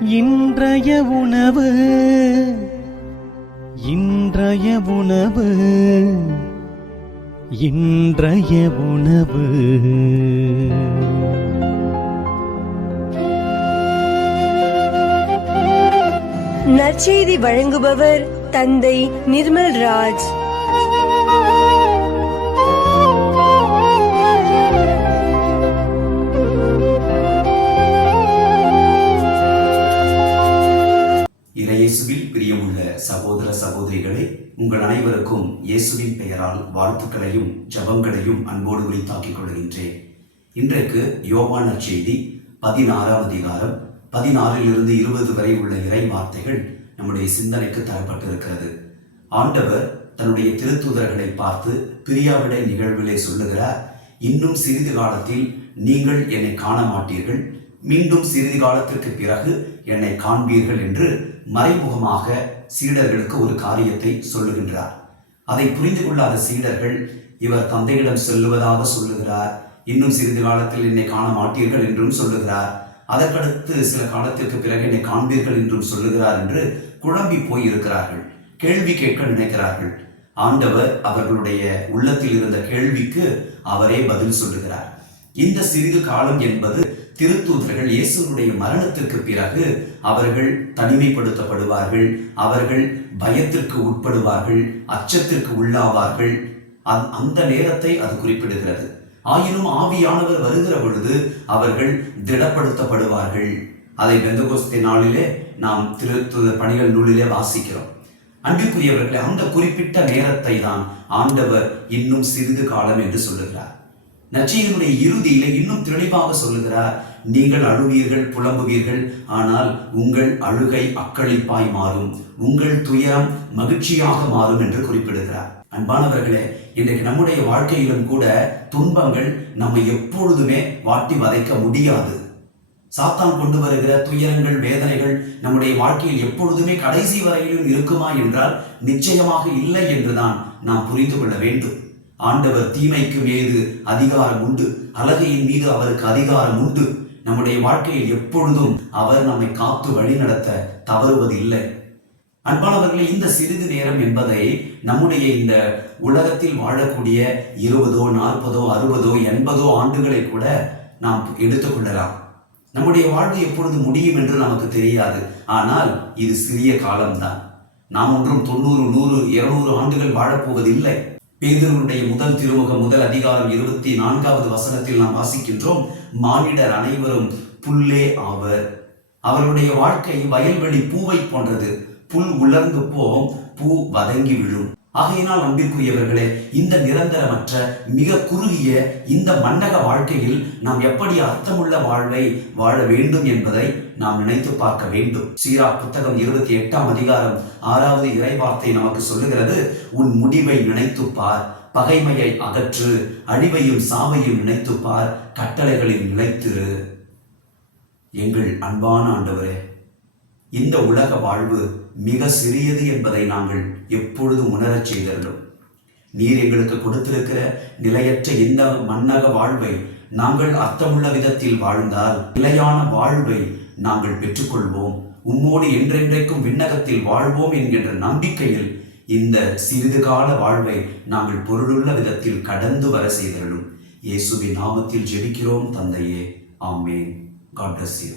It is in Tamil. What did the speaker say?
இன்றைய உணவு இன்றைய உணவு இன்றைய உணவு. நற்செய்தி வழங்குபவர் தந்தை நிர்மல் ராஜ். இயேசுவில் பிரியமுள்ள சகோதர சகோதரிகளே, உங்கள் அனைவருக்கும் இயேசுவின் பெயரால் வாழ்த்துக்களையும் ஜபங்களையும் அன்போடு உரித்தாக்கிக் கொள்கின்றேன். இன்றைக்கு யோவான் நற்செய்தி 16ஆம் அதிகாரம் 16 - 20 வரை உள்ள இறை வார்த்தைகள் நம்முடைய சிந்தனைக்கு தரப்பட்டிருக்கிறது. ஆண்டவர் தன்னுடைய திருத்தூதர்களை பார்த்து பிரியாவிடை நிகழ்விலே சொல்லுகிறார், இன்னும் சிறிது காலத்தில் நீங்கள் என்னை காண மாட்டீர்கள், மீண்டும் சிறிது காலத்திற்கு பிறகு என்னை காண்பீர்கள் என்று மறைமுகமாக சீடர்களுக்கு ஒரு காரியத்தை சொல்லுகின்றார். அதை புரிந்து கொள்ளாத சீடர்கள், இவர் தந்தையிடம் செல்லுவதாக சொல்லுகிறார், இன்னும் சிறிது காலத்தில் என்னை காண மாட்டீர்கள் என்றும் சொல்லுகிறார், அதற்கடுத்து சில காலத்திற்கு பிறகு என்னை காண்பீர்கள் என்றும் சொல்லுகிறார் என்று குழம்பி போய் இருக்கிறார்கள். கேள்வி கேட்க நினைக்கிறார்கள். ஆண்டவர் அவர்களுடைய உள்ளத்தில் இருந்த கேள்விக்கு அவரே பதில் சொல்லுகிறார். இந்த சிறிது காலம் என்பது திருத்தூதர்கள் இயேசுனுடைய மரணத்திற்கு பிறகு அவர்கள் தனிமைப்படுத்தப்படுவார்கள், அவர்கள் பயத்திற்கு உட்படுவார்கள், அச்சத்திற்கு உள்ளாவார்கள். அந்த நேரத்தை அது குறிப்பிடுகிறது. ஆயினும் ஆவியானவர் வருகிற பொழுது அவர்கள் திடப்படுத்தப்படுவார்கள். அதை பெந்தகோஸ்தே நாளிலே நாம் திருத்தூதர் பணிகள் நூலிலே வாசிக்கிறோம். அன்பிற்குரியவர்களே, அந்த குறிப்பிட்ட நேரத்தை தான் ஆண்டவர் இன்னும் சிறிது காலம் என்று சொல்லுகிறார். நற்செய்தியினுடைய இறுதியில இன்னும் தெளிவாக சொல்லுகிறார், நீங்கள் அழுவீர்கள், புலம்புவீர்கள், ஆனால் உங்கள் அழுகை அக்களிப்பாய் மாறும், உங்கள் துயரம் மகிழ்ச்சியாக மாறும் என்று குறிப்பிடுகிறார். அன்பானவர்களே, இன்றைக்கு நம்முடைய வாழ்க்கையிலும் கூட துன்பங்கள் நம்மை எப்பொழுதுமே வாட்டி வதைக்க முடியாது. சாத்தான் கொண்டு வருகிற துயரங்கள், வேதனைகள் நம்முடைய வாழ்க்கையில் எப்பொழுதுமே கடைசி வரையிலும் இருக்குமா என்றால் நிச்சயமாக இல்லை என்றுதான் நாம் புரிந்து கொள்ள வேண்டும். ஆண்டவர் தீமைக்கு மீது அதிகாரம் உண்டு, அழகையின் மீது அவருக்கு அதிகாரம் உண்டு. நம்முடைய வாழ்க்கையில் எப்பொழுதும் அவர் நம்மை காத்து வழி நடத்த தவறுவதில்லை. அன்பானவர்களே, இந்த சிறிது நேரம் என்பதை நம்முடைய இந்த உலகத்தில் வாழக்கூடிய 20, 40, 60, 80 ஆண்டுகளை கூட நாம் எடுத்துக்கொள்ளலாம். நம்முடைய வாழ்வு எப்பொழுது முடியும் என்று நமக்கு தெரியாது. ஆனால் இது சிறிய காலம்தான். நாம் ஒன்றும் 90, 100, 200 ஆண்டுகள் வாழப்போவதில்லை. பேதுருவுடைய முதல் திருமுகம் 1 அதிகாரம் 24வது வசனத்தில் நாம் வாசிக்கின்றோம், மானிடர் அனைவரும் புல்லே ஆவர். அவருடைய வாழ்க்கை வயல்வெளி பூவை போன்றது. புல் உலர்ந்து போம், பூ வதங்கி விழும். ஆகையினால் அன்பிற்குரியவர்களே, இந்த நிரந்தரமற்ற மிக குறுகிய இந்த மன்னக வாழ்க்கையில் நாம் எப்படி அர்த்தமுள்ள வாழ்வை வாழ வேண்டும் என்பதை நாம் நினைத்து பார்க்க வேண்டும். சீரா புத்தகம் 28ஆம் அதிகாரம் 6வது இறைவார்த்தை நமக்கு சொல்லுகிறது, உன் முடிவை நினைத்துப்பார், பகைமையை அகற்று, அழிவையும் சாவையும் நினைத்துப்பார், கட்டளைகளில் நிலைத்திரு. எங்கள் அன்பான ஆண்டவரே, இந்த உலக வாழ்வு மிக சிறியது என்பதை நாங்கள் எப்பொழுதும் உணரச் செய்திருந்தோம். நீர் எங்களுக்கு கொடுத்திருக்கிற நிலையற்ற இந்த மன்னக வாழ்வை நாங்கள் அர்த்தமுள்ள விதத்தில் வாழ்ந்தால் நிலையான வாழ்வை நாங்கள் பெற்றுக்கொள்வோம். உம்மோடு என்றென்றைக்கும் விண்ணகத்தில் வாழ்வோம் என்கின்ற நம்பிக்கையில் இந்த சிறிது கால வாழ்வை நாங்கள் பொருளுள்ள விதத்தில் கடந்து வர செய்திருந்தோம். இயேசுவின் நாமத்தில் ஜெபிக்கிறோம் தந்தையே, ஆமென். God bless you.